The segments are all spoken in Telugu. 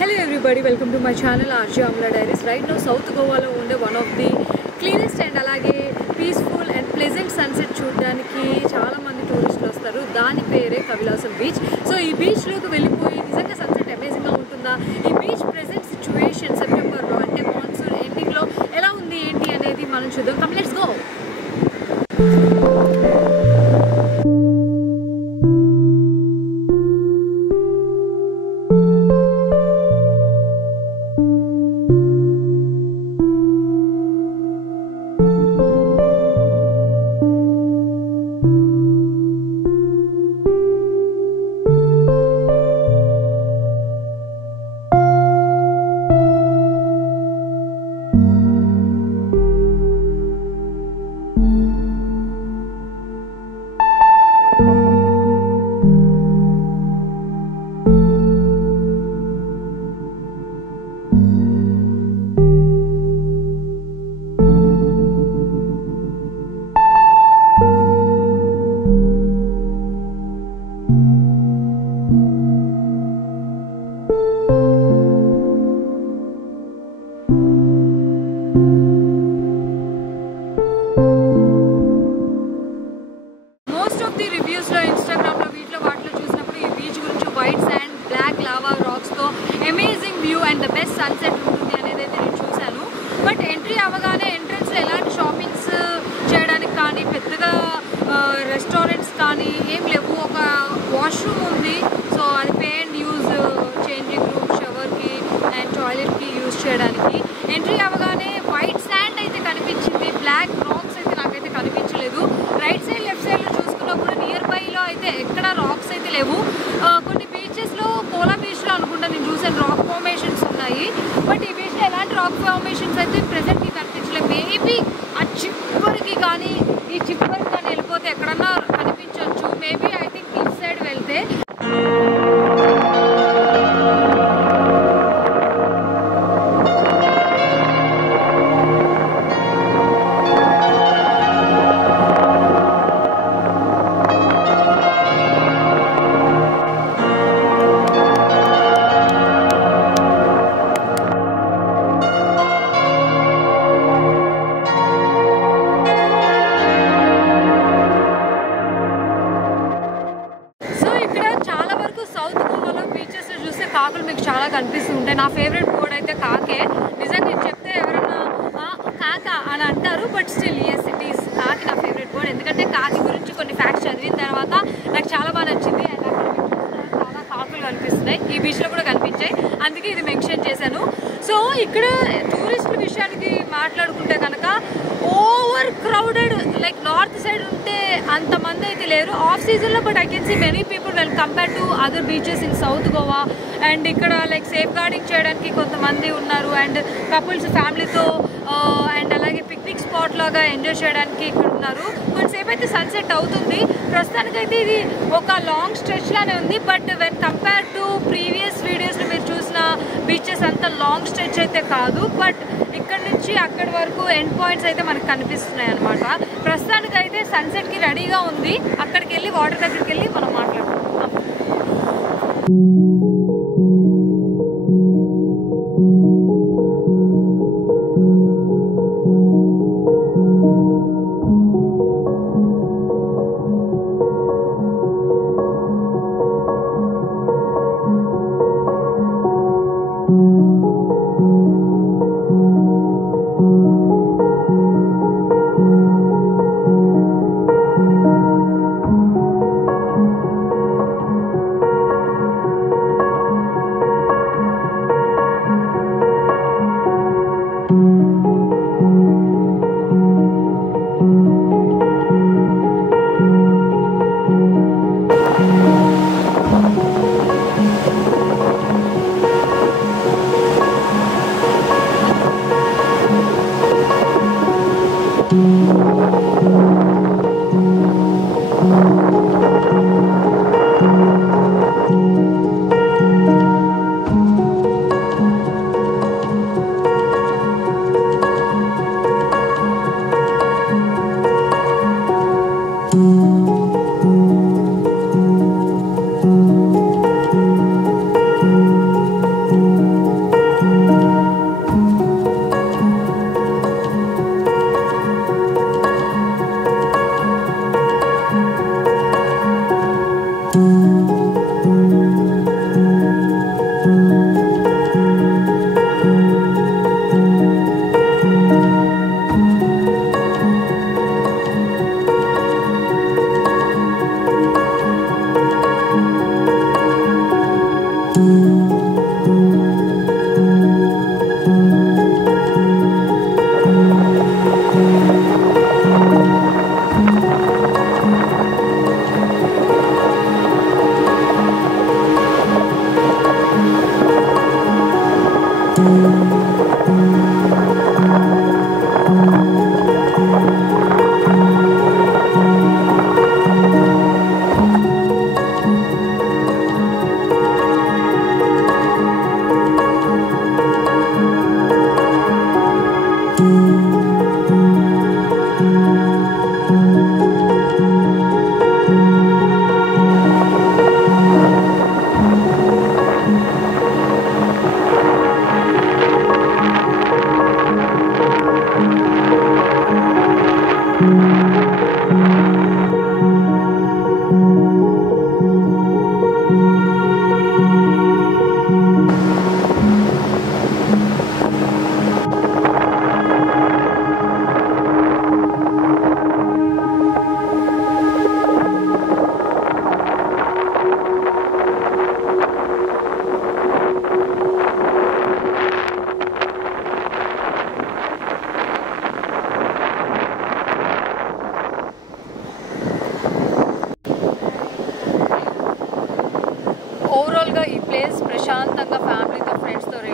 Hello everybody, welcome to my channel RJ Amla Diaries. Right now South Goa lo unde one of the cleanest and alage peaceful and pleasant sunset చూడడానికి చాలా మంది టూరిస్టులు వస్తారు. దాని పేరే కవిలాసం బీచ్. సో ఈ బీచ్ లోకి వెళ్ళిపోయి నిజంగా సన్సెట్ అమేజింగ్ గా ఉంటుందా, ఈ బీచ్ ప్రెజెంట్ సిచ్యువేషన్ సెప్టెంబర్ లో అంటే మాన్సూన్ ఎండింగ్ లో ఎలా ఉంది ఏంటి అనేది మనం చూద్దాం. Come let's go. Amazing view and the best sunset ఉంటుంది అనేది అయితే నేను చూశాను. బట్ ఎంట్రీ అవ్వగానే ఎంట్రన్స్లో ఎలాంటి షాపింగ్స్ చేయడానికి కానీ పెద్దగా రెస్టారెంట్స్ కానీ ఏం లేవు. ఒక వాష్రూమ్ ఉంది, సో అది pay and use, changing room, షవర్కి అండ్ టాయిలెట్కి యూజ్ చేయడానికి. ఎంట్రీ అవ్వగానే వైట్ శాండ్ అయితే కనిపించింది, బ్లాక్ రాక్స్ అయితే నాకైతే కనిపించలేదు. రైట్ సైడ్ లెఫ్ట్ సైడ్లో చూసుకున్నప్పుడు నియర్ బైలో అయితే ఎక్కడ రాక్స్ అయితే లేవు. కొన్ని బీచెస్లో కోలా బీచ్లో అనుకుంటా నేను చూసాను రాక్ ఫార్మేషన్స్ ఉన్నాయి, బట్ ఈ బీచ్లో ఎలాంటి రాక్ ఫార్మేషన్స్ అయితే ప్రెజెంట్కి కనిపించలేదు. మేబీ ఆ చివరికి కానీ ఈ చివరికి కానీ వెళ్ళిపోతే ఎక్కడన్నా కనిపించవచ్చు. మేబీ ఐ థింక్ ఈ సైడ్ వెళ్తే కాకులు మీకు చాలా కనిపిస్తూ ఉంటాయి. నా ఫేవరెట్ బోర్డ్ అయితే కాకే. నిజంగా నేను చెప్తే ఎవరన్నా కాక అని అంటారు, but still yes it is కాకి నా ఫేవరెట్ బోర్డ్. ఎందుకంటే కాకి గురించి కొన్ని ఫ్యాక్ట్స్ చదివిన తర్వాత నాకు చాలా బాగా నచ్చింది. అండ్ చాలా కాకులు కనిపిస్తున్నాయి, ఈ బీచ్లో కూడా కనిపించాయి, అందుకే ఇది మెన్షన్ చేశాను. సో ఇక్కడ టూరిస్టుల విషయానికి మాట్లాడుకుంటే కనుక over crowded, like north side ఉంటే అంతమంది అయితే లేరు ఆఫ్ సీజన్లో, but I can see many people well compare to other beaches in south Goa. And ఇక్కడ లైక్ సేఫ్ గార్డింగ్ చేయడానికి కొంతమంది ఉన్నారు, అండ్ కపుల్స్ ఫ్యామిలీతో అండ్ అలాగే పిక్నిక్ స్పాట్ లాగా ఎంజాయ్ చేయడానికి ఇక్కడ ఉన్నారు. కొంతసేపు అయితే సన్సెట్ అవుతుంది. ప్రస్తుతానికైతే ఇది ఒక లాంగ్ స్ట్రెచ్ లానే ఉంది, but when compare to previous వీడియోస్లో మీరు చూసిన బీచెస్ అంత లాంగ్ స్ట్రెచ్ అయితే కాదు. బట్ ఇక్కడ నుంచి అక్కడి వరకు ఎండ్ పాయింట్స్ అయితే మనకు కనిపిస్తున్నాయి అనమాట. ప్రస్తుతానికైతే సన్సెట్కి రెడీగా ఉంది. అక్కడికి వెళ్ళి వాటర్ దగ్గరికి వెళ్ళి మనం మాట్లాడుకుంటాం.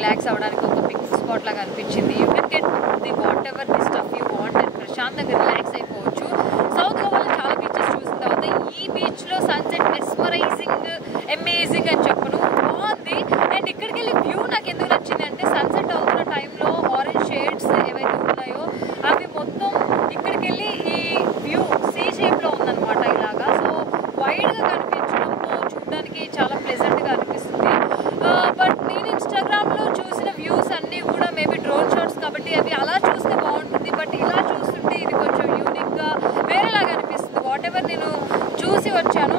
రిలాక్స్ అవ్వడానికి ఒక పిక్నిక్ స్పాట్ లాగా అనిపించింది. You can get the what ever the stuff you want and ప్రశాంతంగా రిలాక్స్ అయిపోవచ్చు. సౌత్ గోవాలో చాలా బీచెస్ చూసిన తర్వాత ఈ బీచ్లో సన్సెట్ మెస్మరైజింగ్ అమేజింగ్ అని చెప్పను, బాగుంది. అండ్ ఇక్కడికి వెళ్ళి వ్యూ నాకు ఎందుకు నచ్చింది అంటే సన్సెట్ అవుతున్న టైంలో ఆరెంజ్ షేడ్స్ ఏవైతే ఉన్నాయో అవి మొత్తం ఇక్కడికి వెళ్ళి ఈ వ్యూ సీ షేప్లో ఉందన్నమాట ఇలాగా. సో వైడ్గా కనిపించడంతో చూడడానికి చాలా ప్లెజెంట్గా అనిపిస్తుంది. బట్ నేను ఇన్స్టాగ్రామ్లో చూసిన వ్యూస్ అన్నీ కూడా మేబీ డ్రోన్ షాట్స్ కాబట్టి అవి అలా చూస్తే బాగుంటుంది. బట్ ఇలా చూస్తుంటే ఇది కొంచెం యూనిక్గా వేరేలాగా అనిపిస్తుంది. వాట్ ఎవర్ నేను చూసి వచ్చాను